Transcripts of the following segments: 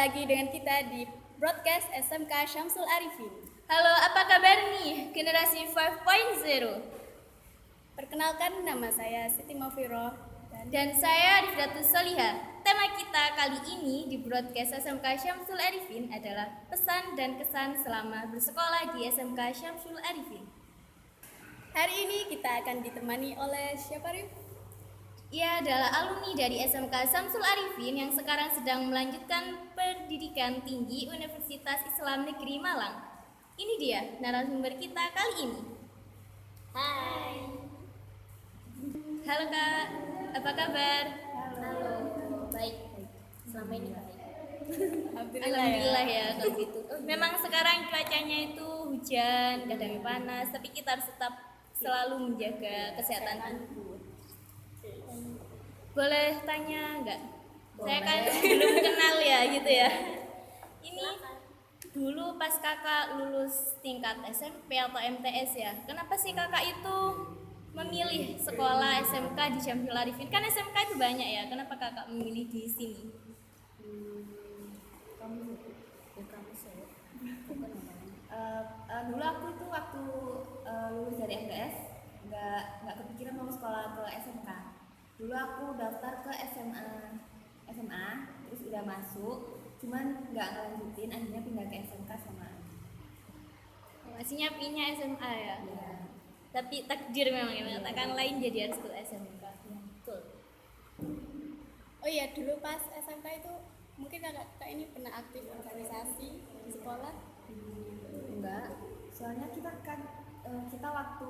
lagi dengan kita di broadcast SMK Syamsul Arifin. Halo, apa kabar nih generasi 5.0? Perkenalkan, nama saya Siti Mafiro Dan saya Rifdatus Soliha. Tema kita kali ini di broadcast SMK Syamsul Arifin adalah pesan dan kesan selama bersekolah di SMK Syamsul Arifin. Hari ini kita akan ditemani oleh siapa, Rif? Ia adalah alumni dari SMK Syamsul Arifin yang sekarang sedang melanjutkan pendidikan tinggi Universitas Islam Negeri Malang. Ini dia narasumber kita kali ini. Hai. Halo Kak, apa kabar? Halo. Baik. Selama ini baik. Alhamdulillah ya kalau gitu. Memang sekarang cuacanya itu hujan, kadang panas, tapi kita harus tetap selalu menjaga kesehatan tubuh. Boleh tanya enggak? Saya kan belum kenal ya gitu ya. Ini dulu pas kakak lulus tingkat SMP atau MTS ya, kenapa sih kakak itu memilih sekolah SMK di Syamsul Arifin? Kan SMK itu banyak ya, kenapa kakak memilih di sini? Dulu aku itu waktu lulus dari MTS nggak kepikiran mau sekolah ke SMK. Dulu aku daftar ke SMA terus udah masuk, cuman nggak ngelanjutin, akhirnya pindah ke SMK sama. Masihnya pinnya SMA ya? Ya. Tapi takdir memang ya, mengatakan lain jadi harus ke SMK. Betul. Oh iya, dulu pas SMK itu mungkin kakak ini pernah aktif organisasi di sekolah? Enggak, soalnya kita waktu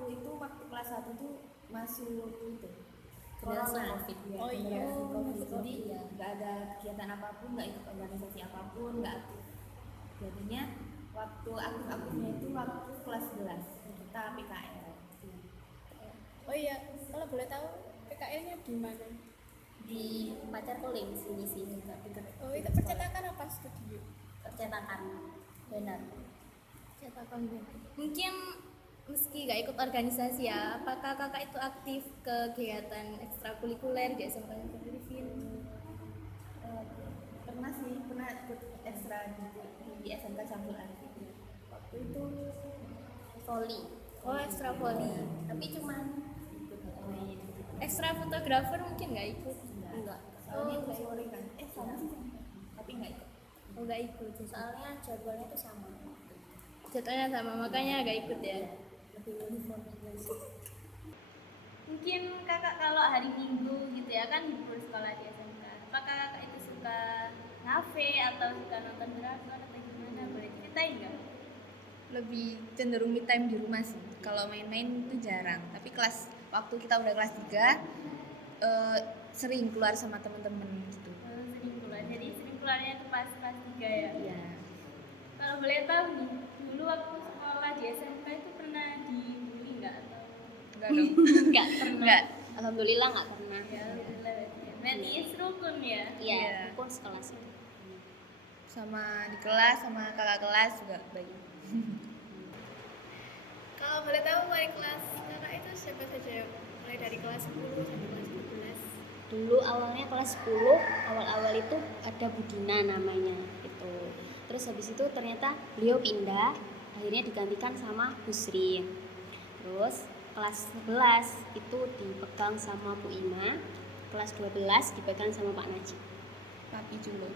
kelas 1 tuh masuk itu corona. Ya, Oh iya. COVID. Jadi nggak ada kegiatan apapun, nggak ikut organisasi apapun, nggak aktif. Jadinya waktu aktif-aktifnya itu waktu kelas 11 kita PKL. Oh iya, kalau boleh tahu PKL-nya di mana? Di Pacar Koling sini. Oh, itu percetakan apa studio? Percetakan. Benar. Cetakan mungkin meski gak ikut organisasi ya, apakah kakak itu aktif ke kegiatan ekstrakurikuler di SMK Syamsul Arifin? Pernah ikut ekstra di SMK Syamsul Arifin. Waktu itu voli. Oh, ekstra voli. Tapi cuman ikut main. Ekstra fotografer mungkin gak ikut? Enggak. Soalnya itu sore kan. Sama sih. Tapi enggak ikut. Oh, gak ikut. Soalnya jadwalnya itu sama. Jadwalnya sama, makanya gak ikut ya. Lebih uniform aja. Mungkin kakak kalau hari Minggu gitu ya kan libur sekolah di SMK, apakah kakak itu suka ngafe atau suka nonton drakor atau gimana? Boleh ceritain nggak? Lebih cenderung me time di rumah sih. Kalau main-main itu jarang. Tapi waktu kita udah kelas 3 sering keluar sama teman-teman gitu. Sering keluar, jadi sering keluarnya itu pas kelas 3 ya? Iya. Kalau boleh tahu nih, dulu waktu sekolah di SMK itu pernah dibully nggak? Atau Enggak dong. nggak pernah? Enggak, alhamdulillah nggak pernah. Ya, alhamdulillah. Berarti rukun ya? Iya, Iya. rukun sekelas itu. Sama di kelas, sama kakak kelas juga baik. Kalau boleh tahu wali kelas kakak itu siapa saja? Mulai dari kelas 10 sampai kelas 12. Dulu awalnya kelas 10, awal-awal itu ada Budina namanya itu. Terus habis itu ternyata beliau pindah, akhirnya digantikan sama Busri. Terus kelas 11 itu dipegang sama Bu Ima, kelas 12 dipegang sama Pak Najib. Papi dulu.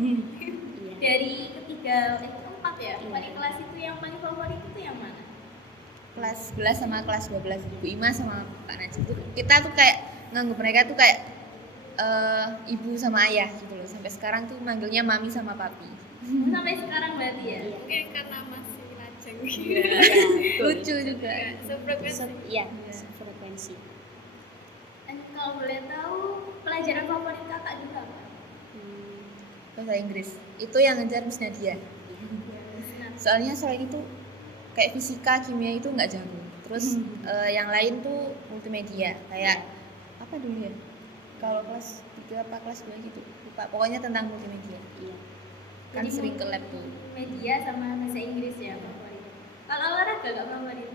Iya. Dari ketiga, keempat ya? Iya. Wali kelas itu yang paling favorit itu yang mana? Kelas 11 sama kelas 12 Bu Ima sama Pak Najib tuh kita tuh kayak nganggep mereka tuh kayak ibu sama ayah gitu loh. Sampai sekarang tuh manggilnya mami sama papi. Sampai sekarang berarti ya? Iya. Mungkin karena masih lajang. Lucu juga. Sefrekuensi. Iya, frekuensi. Dan kalau boleh tahu pelajaran favorit kakak juga apa? Bahasa Inggris. Itu yang ngejar Miss Nadia. Soalnya selain itu kayak fisika, kimia itu nggak jago. Terus yang lain tuh multimedia. Kayak apa dulu ya? Kalau kelas 3 apa kelas 2 gitu. Lupa. Pokoknya tentang multimedia. Iya. Kan Jadi sering ke lab tuh. Media sama bahasa Inggris ya favorit. Kalau olahraga gak favorit?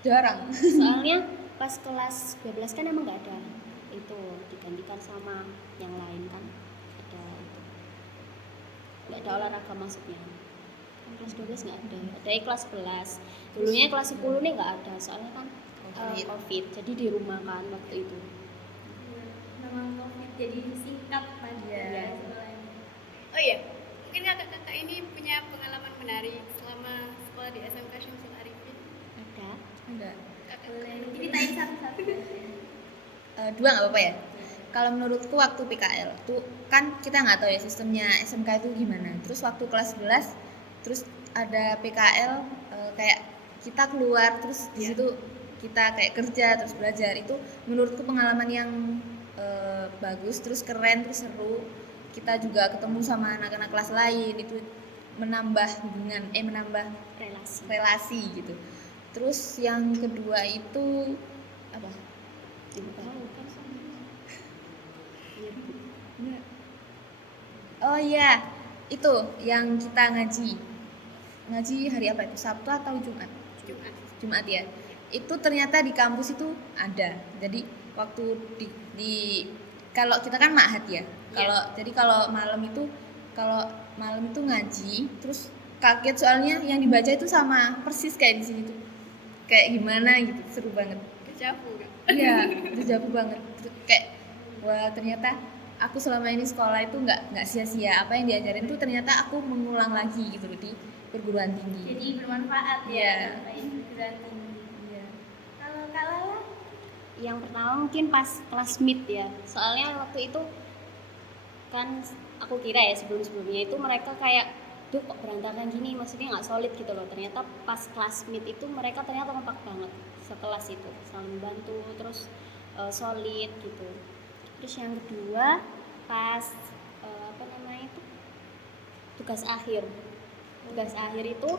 Jarang. Soalnya pas kelas 12 kan emang nggak ada, itu digantikan sama yang lain kan, ada itu. nggak ada olahraga maksudnya. Kan kelas 12 nggak ada, ada kelas 11. Dulunya kelas 10 nih nggak ada, soalnya kan COVID, jadi di rumah kan waktu itu. Nama COVID jadi singkat pada Iya. Oh iya, mungkin kakak-kakak ini punya pengalaman menarik selama sekolah di SMK Syamsul Arifin. Ada. Enggak. Kakak boleh ceritain satu-satu. Dua nggak apa-apa ya. Kalau menurutku waktu PKL tuh kan kita nggak tahu ya sistemnya SMK itu gimana. Terus waktu kelas 11 terus ada PKL kayak kita keluar terus di situ kita kayak kerja terus belajar, itu menurutku pengalaman yang bagus, terus keren, terus seru. Kita juga ketemu sama anak-anak kelas lain, itu menambah hubungan, menambah relasi gitu. Terus yang kedua itu apa? Oh iya, itu yang kita ngaji hari apa itu, Sabtu atau Jumat? Jumat ya. Itu ternyata di kampus itu ada. Jadi waktu di kalau kita kan ma'had ya. Kalau malam itu ngaji, terus kaget soalnya yang dibaca itu sama persis kayak di sini tuh. Kayak gimana gitu, seru banget. Kejapu kan? Iya, dejavu banget. Kayak wah, ternyata aku selama ini sekolah itu nggak sia-sia. Apa yang diajarin tuh ternyata aku mengulang lagi gitu loh di perguruan tinggi. Jadi bermanfaat Iya. ya. Baik perguruan tinggi. Iya. Kalau Kak Lala Yang pertama mungkin pas kelas mid ya, soalnya waktu itu kan aku kira ya sebelum-sebelumnya itu mereka kayak duh kok berantakan gini, maksudnya nggak solid gitu loh. Ternyata pas kelas mid itu mereka ternyata kompak banget sekelas itu, saling bantu, terus solid gitu. Terus yang kedua pas apa namanya itu tugas akhir itu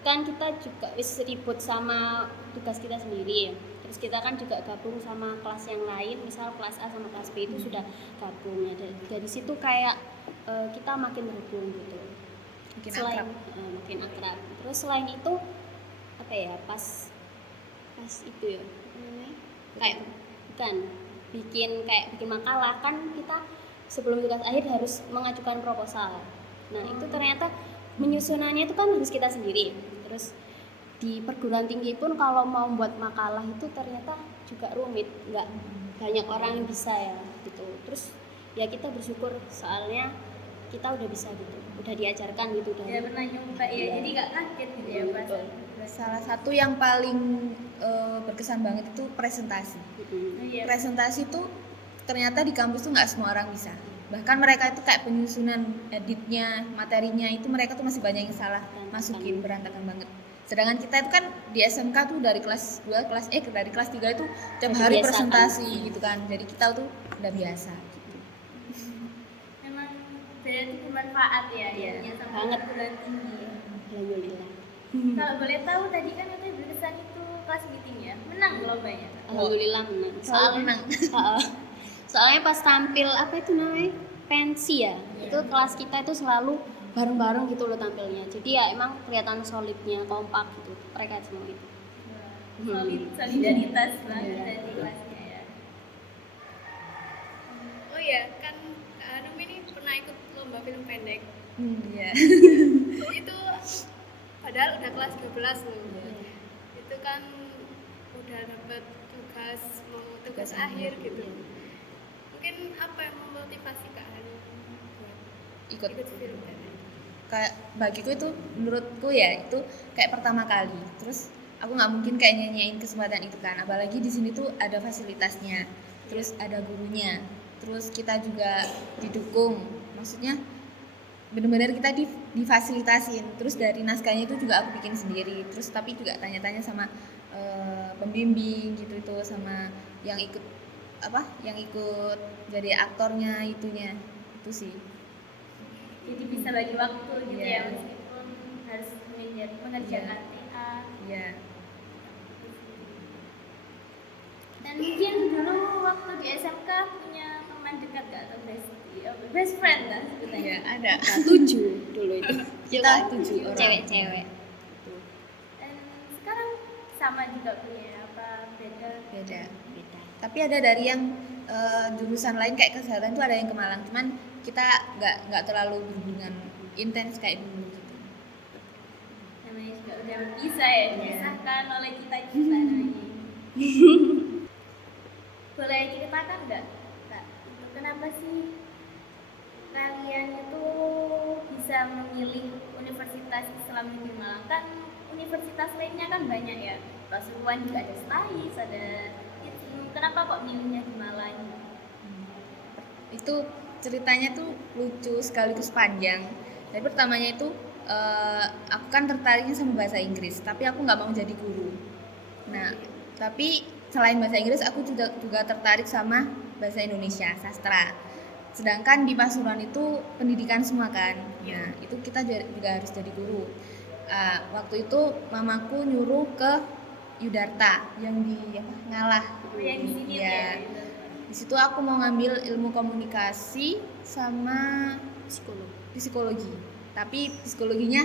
kan kita juga wis ribut sama tugas kita sendiri ya. Terus kita kan juga gabung sama kelas yang lain, misal kelas A sama kelas B itu sudah gabung ya. Dari situ kayak kita makin berhubung gitu. Makin Selain akrab. makin akrab. Terus selain itu apa ya, pas itu ya apa namanya, kayak bukan bikin makalah kan, kita sebelum tugas akhir harus mengajukan proposal. Nah itu ternyata menyusunannya itu kan harus kita sendiri. Terus di perguruan tinggi pun kalau mau buat makalah itu ternyata juga rumit, nggak banyak orang yang bisa ya gitu. Terus ya kita bersyukur soalnya kita udah bisa gitu, udah diajarkan gitu ya pernah nyoba ya, Iya. jadi nggak kaget gitu ya pas. Betul. Salah satu yang paling berkesan banget itu presentasi. Oh, iya. Presentasi tuh ternyata di kampus tuh nggak semua orang bisa. Bahkan mereka itu kayak penyusunan editnya, materinya itu mereka tuh masih banyak yang salah masukin, berantakan banget. Sedangkan kita itu kan di SMK tuh dari kelas 2, dari kelas 3 itu tiap hari Kebiasaan. presentasi gitu kan. Jadi kita tuh udah biasa gitu. Memang berarti bermanfaat ya, Iya, ya sama banget. perguruan tinggi. Alhamdulillah. Kalau boleh tahu tadi kan itu berkesan itu kelas meeting ya, menang lombanya. Alhamdulillah menang. Selalu menang. Soalnya pas tampil apa itu namanya, pensi ya, itu kelas kita itu selalu bareng-bareng gitu loh tampilnya. Jadi ya emang kelihatan solidnya, kompak gitu mereka semua itu. Solidaritas banget Iya. dari kelasnya ya. Oh iya, kan Kak Hanum ini pernah ikut lomba film pendek. Iya. Itu padahal udah kelas 12 loh. Itu kan udah dapat tugas akhir gitu. Mungkin apa yang memotivasi Kak Hanum buat Ikut. ikut film pendek? Kayak bagiku itu, menurutku ya itu kayak pertama kali. Terus aku nggak mungkin kayak nyanyiin kesempatan itu kan, apalagi di sini tuh ada fasilitasnya, terus ada gurunya, terus kita juga didukung, maksudnya benar-benar kita difasilitasin. Terus dari naskahnya itu juga aku bikin sendiri, terus tapi juga tanya-tanya sama pembimbing gitu, itu sama yang ikut jadi aktornya itunya itu sih. Jadi bisa bagi waktu gitu Iya. ya, meskipun harus mengerjakan TA. Iya. Dan mungkin dulu waktu di SMK punya teman dekat gak, atau best friend lah sebutannya. Iya, ada. 7 dulu itu. Kita 7 orang. Cewek-cewek. Dan sekarang sama juga punya apa, beda. Beda. Beda. Tapi ada dari yang jurusan lain kayak kesehatan tuh ada yang ke Malang, cuman kita nggak terlalu berhubungan intens kayak dulu gitu. Namanya juga udah bisa ya, disahkan oleh kita namanya. Boleh ceritakan nggak, Kak, itu kenapa sih kalian itu bisa memilih Universitas Islam Negeri Malang? Kan universitas lainnya kan banyak ya, Pasuruan juga ada STAIS, ada itu. Kenapa kok milihnya di Malang? Itu ceritanya tuh lucu sekaligus panjang. Jadi pertamanya itu aku kan tertariknya sama bahasa Inggris, tapi aku nggak mau jadi guru. Nah, tapi selain bahasa Inggris aku juga tertarik sama bahasa Indonesia, sastra. Sedangkan di Pasuruan itu pendidikan semua kan. Nah, itu kita juga harus jadi guru. Waktu itu mamaku nyuruh ke Yudarta yang di Ngalah. Yang di sini ya. Di situ aku mau ngambil ilmu komunikasi sama psikologi. Tapi psikologinya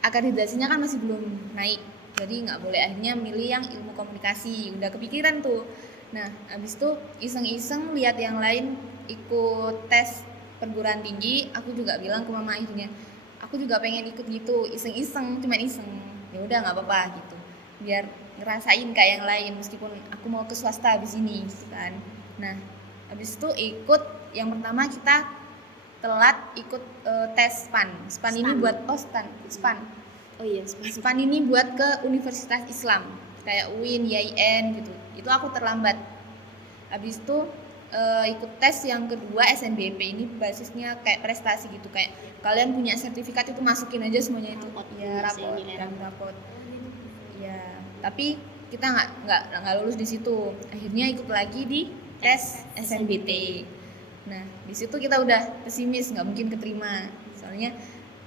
akreditasinya kan masih belum naik. Jadi nggak boleh, akhirnya milih yang ilmu komunikasi. Udah kepikiran tuh. Nah, habis itu iseng-iseng lihat yang lain ikut tes perguruan tinggi, aku juga bilang ke mama akhirnya, aku juga pengen ikut gitu, iseng-iseng, cuman iseng. Ya udah nggak apa-apa gitu. Biar ngerasain kayak yang lain meskipun aku mau ke swasta habis ini gitu kan. Nah, habis itu ikut yang pertama kita telat ikut tes SPAN. SPAN ini buat SPAN. Oh iya, SPAN ini buat ke Universitas Islam kayak UIN, YIN gitu. Itu aku terlambat. Habis itu ikut tes yang kedua SNBP, ini basisnya kayak prestasi gitu, kayak kalian punya sertifikat itu masukin aja semuanya itu. Ya, rapot. Ya, tapi kita nggak lulus di situ. Akhirnya ikut lagi di tes SNBT. Nah, di situ kita udah pesimis, nggak mungkin keterima. Soalnya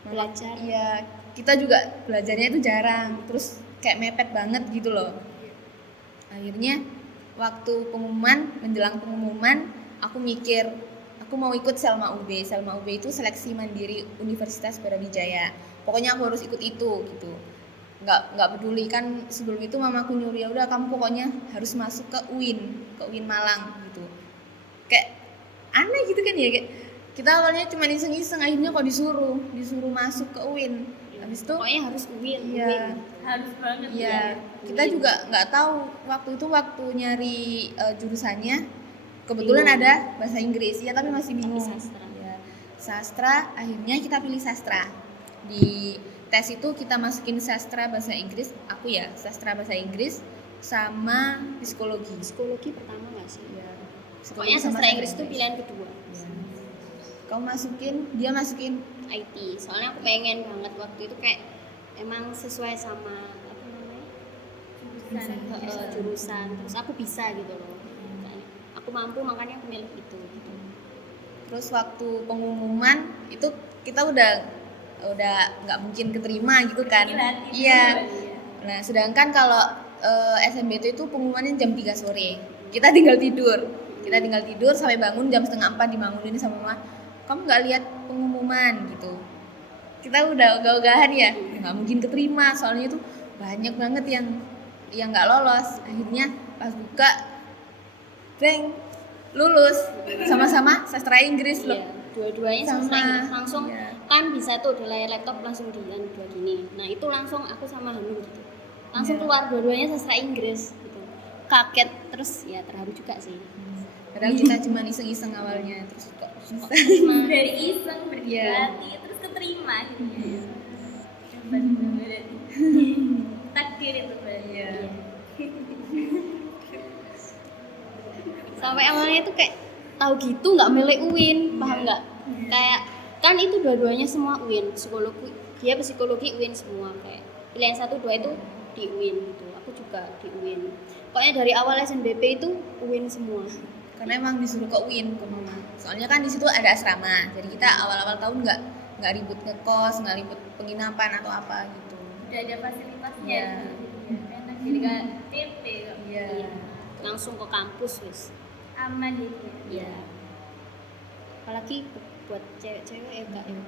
belajar. Iya, kita juga belajarnya itu jarang, terus kayak mepet banget gitu loh. Akhirnya waktu menjelang pengumuman, aku mikir aku mau ikut Selma UB. Selma UB itu seleksi mandiri Universitas Brawijaya. Pokoknya aku harus ikut itu gitu. Nggak peduli kan, sebelum itu mamaku nyuruh, ya udah kamu pokoknya harus masuk ke UIN Malang gitu. Kayak aneh gitu kan ya, kayak kita awalnya cuma iseng-iseng, akhirnya kok disuruh masuk ke UIN. Habis itu Pokoknya harus UIN. iya, Harus banget iya. ya. Kita juga nggak tahu waktu nyari jurusannya, kebetulan ada bahasa Inggris ya, tapi masih bingung. sastra. Ya, sastra, akhirnya kita pilih sastra. Di tes itu kita masukin sastra bahasa Inggris, aku ya sastra bahasa Inggris sama psikologi. Psikologi pertama nggak sih? Ya, Pokoknya sama sastra Inggris itu pilihan kedua. Ya. Kamu dia masukin IT. Soalnya aku pengen banget waktu itu, kayak emang sesuai sama apa namanya? Jurusan. Terus aku bisa gitu loh. Kayaknya aku mampu, makanya aku milih itu gitu. Terus waktu pengumuman itu kita udah nggak mungkin keterima gitu kan. Iya. Nah, sedangkan kalau SNBT itu pengumumannya jam 3 sore. Kita tinggal tidur sampai bangun jam 3:30, dibangunin sama mama. Kamu nggak lihat pengumuman gitu. Kita udah ogah-ogahan ya nggak mungkin keterima, soalnya itu banyak banget yang nggak lolos. Akhirnya pas buka, deng, lulus sama-sama sastra Inggris loh. Iya, dua-duanya Sama, sastra Inggris. Langsung iya. kan bisa tuh di layar laptop langsung dua gini. Nah, itu langsung aku sama Hanum gitu. Langsung Iya. keluar dua-duanya sastra Inggris gitu. Kaget, terus ya terharu juga sih. Padahal kita cuma iseng-iseng awalnya, terus kok bisa. Dari iseng Iya. berarti terus keterima akhirnya. Iya. Takdir itu berarti. Iya. Sampai awalnya tuh kayak tahu gitu nggak milih UIN, paham nggak? Kayak kan itu dua-duanya semua UIN, psikologi UIN semua, kayak pilihan 1, 2 itu di UIN gitu. Aku juga di UIN. Pokoknya dari awal SNBP itu UIN semua. Karena emang disuruh ke UIN ke mama. Soalnya kan di situ ada asrama. Jadi kita awal-awal tahun nggak ribut ngekos, nggak ribut penginapan atau apa gitu. Udah ada fasilitasnya. Iya. Enak jadi kan TP kok. Iya. Langsung ke kampus wis. Aman gitu. Iya. Apalagi buat cewek-cewek ya kak ya.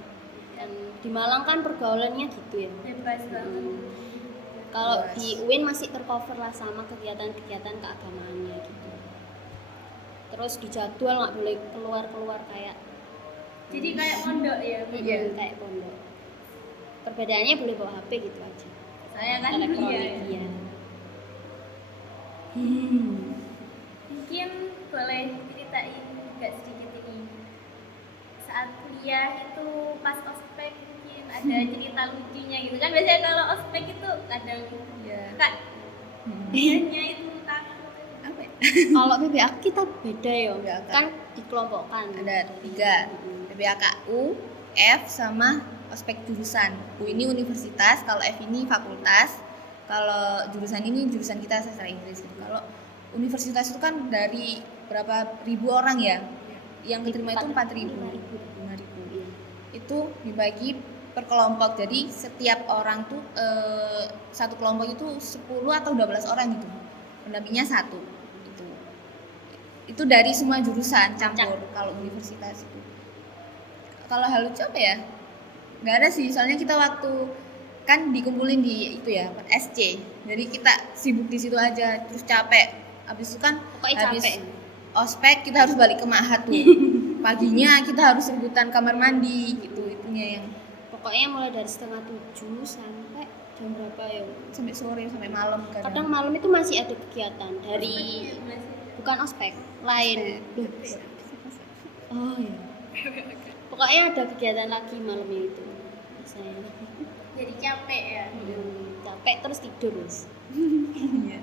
Dan di Malang kan pergaulannya gitu ya. Bebas banget. Kalau Bebas. di UIN masih tercover lah sama kegiatan-kegiatan keagamaannya gitu. Terus di jadwal nggak boleh keluar-keluar kayak Jadi kayak pondok ya. Iya. Kayak pondok. Perbedaannya boleh bawa HP gitu aja. Saya kan Elektronik, kuliah. iya. Mungkin boleh ceritain juga sedikit ini. Saat kuliah itu pas ospek mungkin ada cerita lucunya gitu kan. Biasanya kalau ospek itu kadang Iya. kak dianya itu takut. Apa ya? Kalau PBAK kita beda ya, PBAK. kan dikelompokkan. Ada 3, PBAKU, F sama ospek jurusan. U ini universitas, kalau F ini fakultas, kalau jurusan ini jurusan kita sastra Inggris. Kalau universitas itu kan dari berapa ribu orang ya, yang keterima itu 4.000, 5.000. Iya. Itu dibagi per kelompok, jadi setiap orang tuh satu kelompok itu 10 atau 12 orang gitu, pendampingnya 1 itu dari semua jurusan campur. Kalau universitas itu, kalau hal lucu apa ya, nggak ada sih, soalnya kita waktu kan dikumpulin di itu ya SC, jadi kita sibuk di situ aja, terus capek. Habis itu kan Pokoknya habis capek. ospek kita harus balik ke Ma'had tuh. Paginya kita harus rebutan kamar mandi gitu, itunya yang Pokoknya mulai dari 6:30 sampai jam berapa ya? sampai sore sampai malam Kadang malam itu masih ada kegiatan dari bukan ospek, lain. Duh. Oh iya. Pokoknya ada kegiatan lagi malamnya itu. Biasanya. Jadi capek ya. Capek terus tidur, Mas. Iya.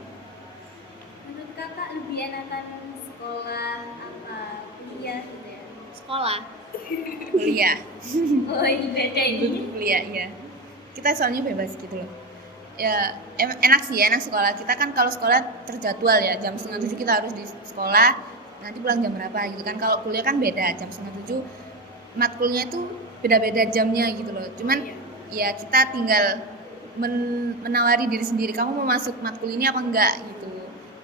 Menurut kakak lebih enakan sekolah apa kuliah gitu ya? Sekolah. Kuliah. Oh ini beda ini. Kuliah iya. Kita soalnya bebas gitu loh. Ya enak sih, enak sekolah. Kita kan kalau sekolah terjadwal ya, jam 6:30 kita harus di sekolah, nanti pulang jam berapa gitu kan. Kalau kuliah kan beda, jam 6:30 matkulnya itu beda-beda jamnya gitu loh. Cuman ya kita tinggal menawari diri sendiri, kamu mau masuk matkul ini apa enggak gitu,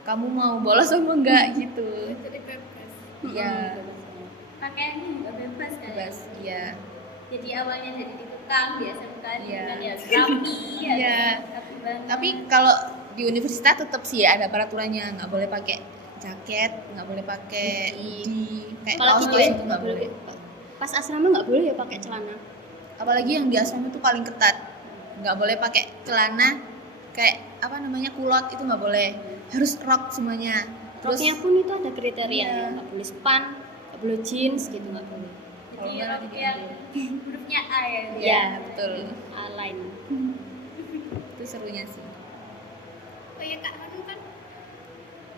kamu mau bolos apa enggak gitu. Jadi bebas. Iya, Pakaiannya juga bebas kan? bebas. Iya. Jadi awalnya dari di tukang biasa kan Iya. kan ya rapi ya. Iya. Rapi banget. Tapi kalau di universitas tetap sih ya ada peraturannya, nggak boleh pakai jaket, nggak boleh pakai hoodie, kayak Kalau kaos gitu kaos ya, itu nggak boleh. Pas asrama nggak boleh ya pakai celana. Apalagi yang di asrama itu paling ketat, nggak boleh pakai celana kayak apa namanya kulot, itu nggak boleh, harus rok semuanya. Terus Roknya pun itu ada kriteria, Iya. nggak boleh span, nggak boleh jeans gitu, nggak boleh. Jadi kalau rok nggak yang hurufnya A ya. iya betul, Align. itu serunya sih. Oh iya kak, kamu kan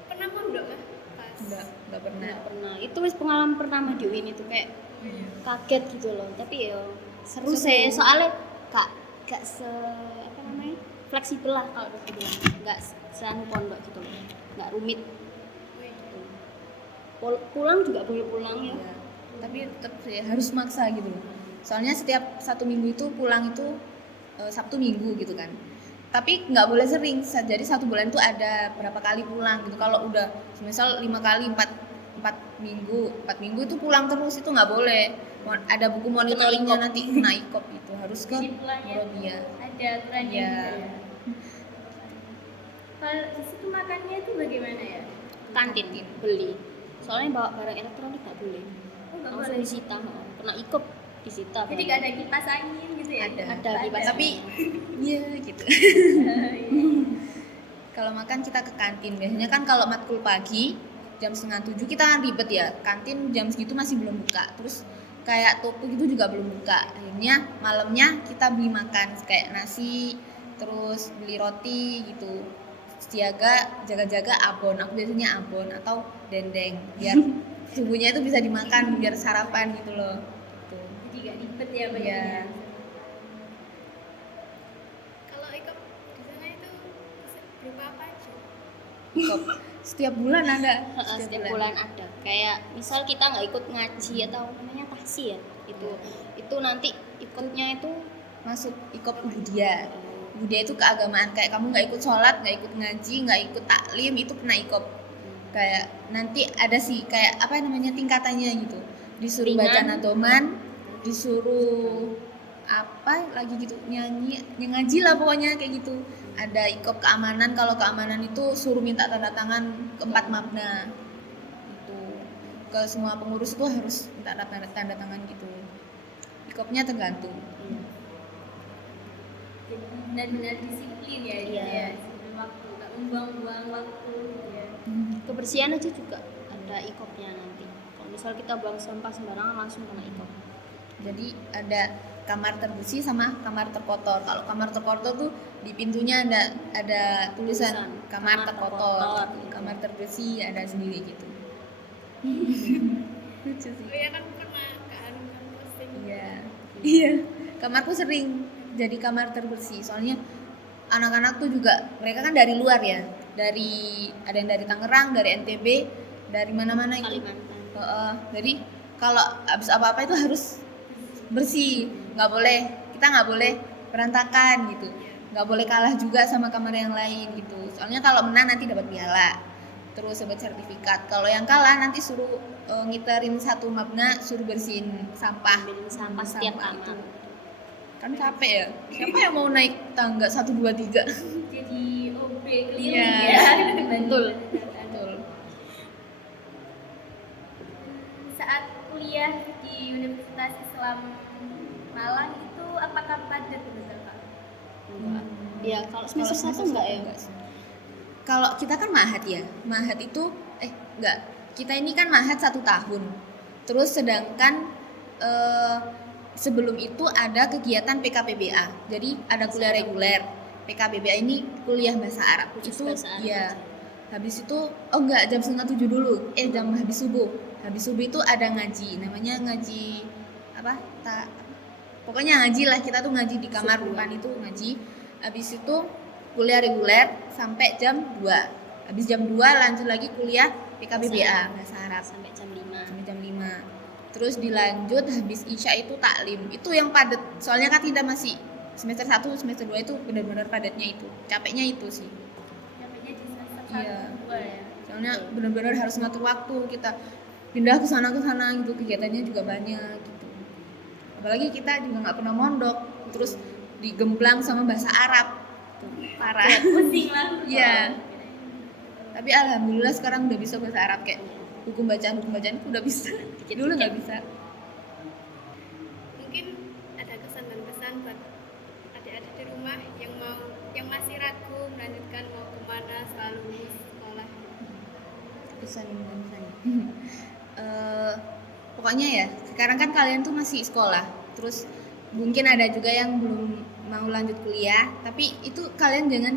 pernah mondok kan? Pas. Nggak pernah. Nggak pernah. Itu wis pengalaman pertama di UIN itu kayak kaget gitu loh. Tapi ya seru sih, soalnya gak se apa namanya fleksibel lah kalau aku bilang. Nggak seanu pondok gitu loh. Nggak rumit. Gitu. Pulang juga boleh pulang ya. Ya, tapi tetap sih harus maksa gitu loh. Soalnya setiap 1 minggu itu pulang itu Sabtu Minggu gitu kan. Tapi nggak boleh sering, jadi 1 bulan tuh ada berapa kali pulang gitu. Kalau udah misal 5 kali 4 minggu itu pulang terus, itu nggak boleh. Ada buku monitoringnya, nanti kena IKOP itu, harus ke Jadi pulangnya Muhammadiyah. ada aturannya Iya. juga ya. Kalau di situ makannya itu bagaimana ya? Kantin beli. Soalnya bawa barang elektronik nggak boleh. Oh, nggak Langsung boleh. disita, kena IKOP disita. Jadi nggak ada kipas angin gitu ya? Ada kipas Tapi angin. iya gitu. Kalau makan kita ke kantin. Biasanya kan kalau matkul pagi jam 6:30 kita kan ribet ya. Kantin jam segitu masih belum buka. Terus kayak toko gitu juga belum buka. Akhirnya malamnya kita beli makan kayak nasi, terus beli roti gitu. Jaga-jaga abon. Aku biasanya abon atau dendeng biar subuhnya itu bisa dimakan biar sarapan gitu loh. Tuh. Jadi nggak ribet ya Iya. bagiannya. Kalau ikut di sana itu berupa apa aja? Kop. Setiap bulan ada. Setiap bulan ada. Kayak misal kita nggak ikut ngaji atau namanya tahsi ya, itu nanti ikutnya itu Masuk ikop ubudiyah. Ubudiyah itu keagamaan, kayak kamu nggak ikut sholat, nggak ikut ngaji, nggak ikut taklim, itu kena ikop. Kayak nanti ada sih kayak apa namanya tingkatannya gitu, disuruh Ringan. baca nadoman, disuruh apa lagi gitu, nyanyi ngaji lah pokoknya kayak gitu. Ada ikop keamanan, kalau keamanan itu suruh minta tanda tangan ke 4 mabna itu, ke semua pengurus itu harus minta tanda tangan gitu. Pikopnya tergantung. Jadi benar-benar disiplin ya gitu Iya. ya, disiplin waktu, gak membuang-buang waktu gitu ya. Kebersihan aja juga ada ikopnya nanti. Kalau misal kita buang sampah sembarangan langsung kena ikop. Jadi ada kamar terbersih sama kamar terkotor. Kalau kamar terkotor tuh di pintunya ada tulisan Tulisan, kamar kamar terkotor. terkotor. Kamar terbersih ada sendiri gitu. Lucu sih. Oh ya kan pernah kan posting. Iya. Iya. Kamarku sering jadi kamar terbersih. Soalnya anak-anak tuh juga mereka kan dari luar ya. Ada yang dari Tangerang, dari NTB, dari mana-mana itu. Kalimantan. Jadi kalau habis apa-apa itu harus bersih, kita nggak boleh berantakan gitu, nggak boleh kalah juga sama kamar yang lain gitu. Soalnya kalau menang nanti dapat piala, terus dapat sertifikat. Kalau yang kalah nanti suruh ngiterin satu mapna, suruh bersihin sampah. Ambilin sampah setiap itu. kamar. Kan capek ya. Siapa yang mau naik tangga 1 2 3? Jadi OB keliling Iya. ya. Betul. Betul. Saat kuliah di Universitas Islam Malang itu apakah padat betul Kak? Enggak. Ya, kalau semester Kalau 1 enggak ya? enggak sih. Kalau kita kan mahat ya, mahat itu enggak. Kita ini kan mahat 1 tahun. Terus sedangkan sebelum itu ada kegiatan PKPBA. Jadi ada kuliah reguler. PKPBA ini kuliah bahasa Arab. Khusus Itu bahasa Arab ya. aja. Habis itu enggak jam 6:30 dulu. Jam habis subuh. Habis subuh itu ada ngaji. Namanya ngaji apa? Pokoknya ngaji lah, kita tuh ngaji di kamar depan itu ngaji. Habis itu kuliah reguler sampai jam 2. Habis jam 2 lanjut lagi kuliah PKBBA bahasa Arab Sampai jam 5. sampai jam 5. Terus dilanjut habis Isya itu taklim. Itu yang padat. Soalnya kan kita masih semester 1, semester 2 itu benar-benar padatnya itu. Capeknya itu sih. Namanya di semester Iya. 1 2 ya. Soalnya benar-benar harus ngatur waktu, kita pindah ke sana gitu, kegiatannya juga banyak gitu. Apalagi kita juga nggak pernah mondok, terus digemplang sama bahasa Arab. Tuh, parah. Pusing lah. Iya. Tapi alhamdulillah sekarang udah bisa bahasa Arab, kayak hukum bacaan itu udah bisa. Dulu nggak bisa. Mungkin ada kesan dan pesan buat adik-adik di rumah yang masih ragu melanjutkan mau kemana setelah lulus sekolah. Pesan dan pesan. Pokoknya ya sekarang kan kalian tuh masih sekolah, terus mungkin ada juga yang belum mau lanjut kuliah, tapi itu kalian jangan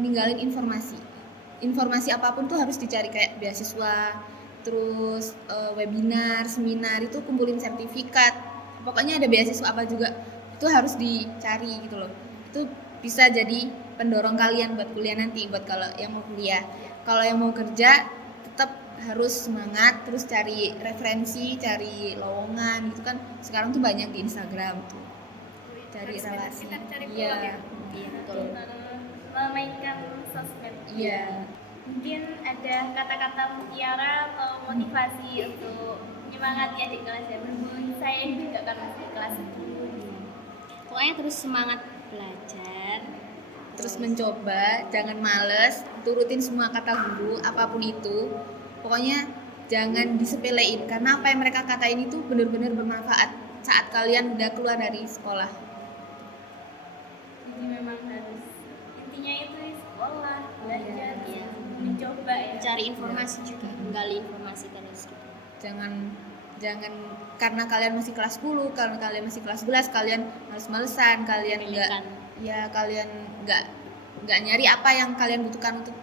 ninggalin informasi apapun tuh harus dicari, kayak beasiswa, terus webinar, seminar, itu kumpulin sertifikat, pokoknya ada beasiswa apa juga itu harus dicari gitu loh. Itu bisa jadi pendorong kalian buat kuliah nanti, buat kalau yang mau kuliah. Kalau yang mau kerja tetap harus semangat, terus cari referensi, cari lowongan gitu kan. Sekarang tuh banyak di Instagram tuh. Cari Harus relasi. kita cari Iya. peluang ya. Iya, betul. Memainkan sosmed. Iya. Mungkin ada kata-kata mutiara atau motivasi untuk menyemangati adik kelas ya. Berhubung saya juga kan masih kelas 10 nih. Pokoknya terus semangat belajar. Terus mencoba, jangan males, turutin semua kata guru apapun itu. Pokoknya jangan disepelein, karena apa yang mereka katain itu benar-benar bermanfaat saat kalian udah keluar dari sekolah. Jadi memang harus intinya itu sekolah, belajar, Iya. mencoba ya. Cari informasi juga, menggali informasi terus gitu. Jangan karena kalian masih kelas 10, karena kalian masih kelas 11 kalian males-malesan, kalian kalian nggak nyari apa yang kalian butuhkan untuk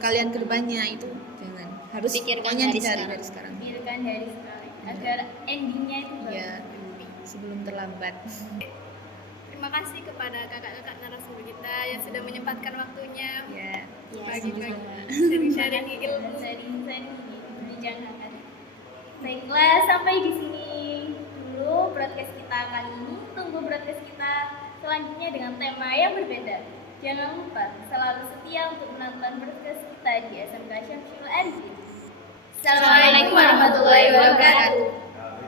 kalian kedepannya. Itu jangan, harus Pikirkan pokoknya dari dicari sekarang. dari sekarang. Pikirkan dari sekarang agar endingnya itu Iya, bagus. sebelum terlambat. Terima kasih kepada kakak-kakak narasumber kita yang sudah menyempatkan waktunya Ya. Ya, bagi-bagi sama-sama. sharing-sharing ilmu. Sharing-sharing perbincangan. Baiklah, sampai di sini dulu broadcast kita kali ini. Tunggu broadcast kita selanjutnya dengan tema yang berbeda. Jangan lupa selalu setia untuk menonton broadcast kita di SMK Syamsul Arifin. Assalamualaikum warahmatullahi wabarakatuh.